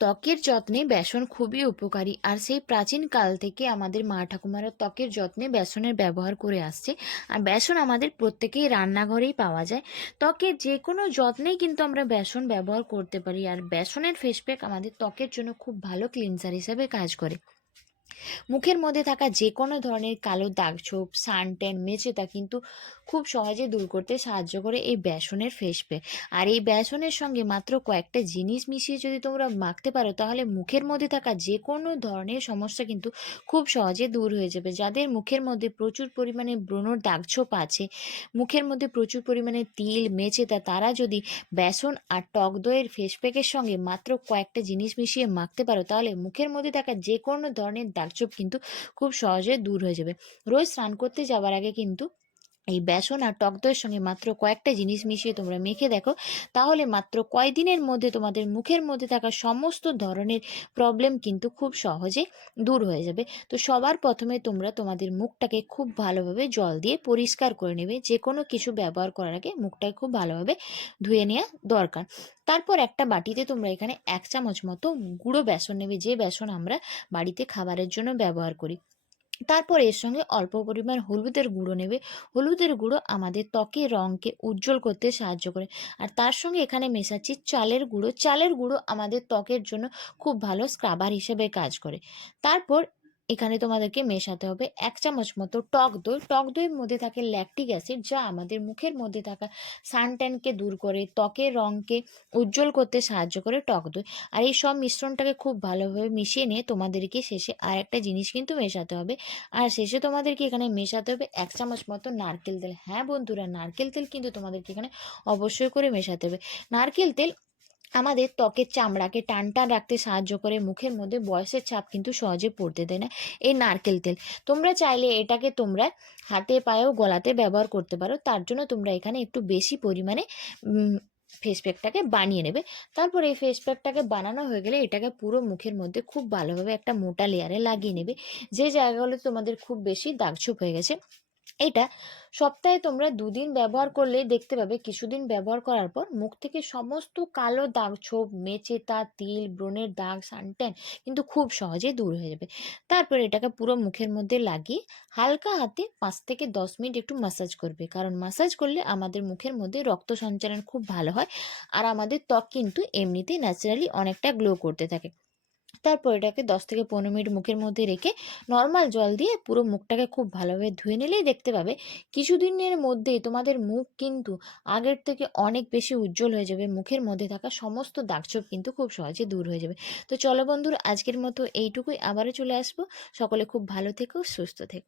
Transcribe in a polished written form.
ত্বকের যত্নে বেসন খুবই উপকারী, আর সেই প্রাচীন কাল থেকে আমাদের মা ঠাকুমারা ত্বকের যত্নে বেসনের ব্যবহার করে আসছে। আর বেসন আমাদের প্রত্যেকেই রান্নাঘরেই পাওয়া যায়। ত্বকের যে কোনো যত্নেই কিন্তু আমরা বেসন ব্যবহার করতে পারি, আর বেসনের ফেস প্যাক আমাদের ত্বকের জন্য খুব ভালো ক্লিনজার হিসেবে কাজ করে। মুখের মধ্যে থাকা যে কোনো ধরনের কালো দাগ ছোপ, সানট্যান, মেচেতা কিন্তু খুব সহজে দূর করতে সাহায্য করে এই বেসনের ফেস প্যাক। আর এই বেসনের সঙ্গে মাত্র কয়েকটা জিনিস মিশিয়ে যদি তোমরা মাখতে পারো, তাহলে মুখের মধ্যে থাকা যে কোনো ধরনের সমস্যা কিন্তু খুব সহজে দূর হয়ে যাবে। যাদের মুখের মধ্যে প্রচুর পরিমাণে ব্রণর দাগ ছোপ আছে, মুখের মধ্যে প্রচুর পরিমাণে তিল, মেচেতা, তারা যদি বেসন আর টক দইয়ের ফেস প্যাকের সঙ্গে মাত্র কয়েকটা জিনিস মিশিয়ে মাখতে পারো, তাহলে মুখের মধ্যে থাকা যে কোনো ধরনের দাগছোপ কিন্তু খুব সহজে দূর হয়ে যাবে। রোজ স্নান করতে যাওয়ার আগে কিন্তু এই বেসন আর টক দইয়ের সঙ্গে মাত্র কয়েকটা জিনিস মিশিয়ে তোমরা মেখে দেখো, তাহলে মাত্র কয়দিনের মধ্যে তোমাদের মুখের মধ্যে থাকা সমস্ত ধরনের প্রবলেম কিন্তু খুব সহজে দূর হয়ে যাবে। তো সবার প্রথমে তোমরা তোমাদের মুখটাকে খুব ভালোভাবে জল দিয়ে পরিষ্কার করে নেবে। যে কোনো কিছু ব্যবহার করার আগে মুখটাকে খুব ভালোভাবে ধুয়ে নেওয়া দরকার। তারপর একটা বাটিতে তোমরা এখানে 1 চামচ মতো গুঁড়ো বেসন নেবে, যে বেসন আমরা বাড়িতে খাবারের জন্য ব্যবহার করি। তারপর এর সঙ্গে অল্প পরিমাণ হলুদের গুঁড়ো নেবে। হলুদের গুঁড়ো আমাদের ত্বকের রঙকে উজ্জ্বল করতে সাহায্য করে। আর তার সঙ্গে এখানে মেশাচ্ছি চালের গুঁড়ো। চালের গুঁড়ো আমাদের ত্বকের জন্য খুব ভালো স্ক্রাবার হিসেবে কাজ করে। তারপর এখানে তোমাদেরকে মেশাতে হবে 1 চামচ মতো টক দই। টক দইয়ের মধ্যে থাকে ল্যাকটিক অ্যাসিড, যা আমাদের মুখের মধ্যে থাকা সানট্যানকে দূর করে, ত্বকের রঙকে উজ্জ্বল করতে সাহায্য করে টক দই। আর এই সব মিশ্রণটাকে খুব ভালোভাবে মিশিয়ে নিয়ে তোমাদেরকে শেষে আর একটা জিনিস কিন্তু মেশাতে হবে। আর শেষে তোমাদেরকে এখানে মেশাতে হবে 1 চামচ মতো নারকেল তেল। হ্যাঁ বন্ধুরা, নারকেল তেল কিন্তু তোমাদেরকে এখানে অবশ্যই করে মেশাতে হবে। নারকেল তেল আমাদের ত্বকের চামড়াকে টান টান রাখতে সাহায্য করে, মুখের মধ্যে বয়সের ছাপ কিন্তু সহজে পড়তে দেয় না এই নারকেল তেল। তোমরা চাইলে এটাকে তোমরা হাতে পায়েও গলাতে ব্যবহার করতে পারো। তার জন্য তোমরা এখানে একটু বেশি পরিমাণে ফেস প্যাকটাকে বানিয়ে নেবে। তারপর এই ফেস প্যাকটাকে বানানো হয়ে গেলে এটাকে পুরো মুখের মধ্যে খুব ভালোভাবে একটা মোটা লেয়ারে লাগিয়ে নেবে, যে জায়গাগুলো তোমাদের খুব বেশি দাগছোপ হয়ে গেছে। এটা সপ্তাহে তোমরা 2 দিন ব্যবহার করলেই দেখতে পাবে কিছুদিন ব্যবহার করার পর মুখ থেকে সমস্ত কালো দাগ ছোপ, মেচেতা, তিল, ব্রণের দাগ, সানট্যান কিন্তু খুব সহজেই দূর হয়ে যাবে। তারপর এটাকে পুরো মুখের মধ্যে লাগিয়ে হালকা হাতে 5 থেকে 10 মিনিট একটু মাসাজ করবে, কারণ মাসাজ করলে আমাদের মুখের মধ্যে রক্ত সঞ্চালন খুব ভালো হয়, আর আমাদের ত্বক কিন্তু এমনিতেই ন্যাচারালি অনেকটা গ্লো করতে থাকে। তারপর এটাকে 10 থেকে 15 মিনিট মুখের মধ্যে রেখে নর্মাল জল দিয়ে পুরো মুখটাকে খুব ভালোভাবে ধুয়ে নিলেই দেখতে পাবে কিছুদিনের মধ্যেই তোমাদের মুখ কিন্তু আগের থেকে অনেক বেশি উজ্জ্বল হয়ে যাবে। মুখের মধ্যে থাকা সমস্ত দাগছোপ কিন্তু খুব সহজে দূর হয়ে যাবে। তো চলো বন্ধুরা, আজকের মতো এইটুকুই, আবারও চলে আসবো। সকলে খুব ভালো থেকো, সুস্থ থেকো।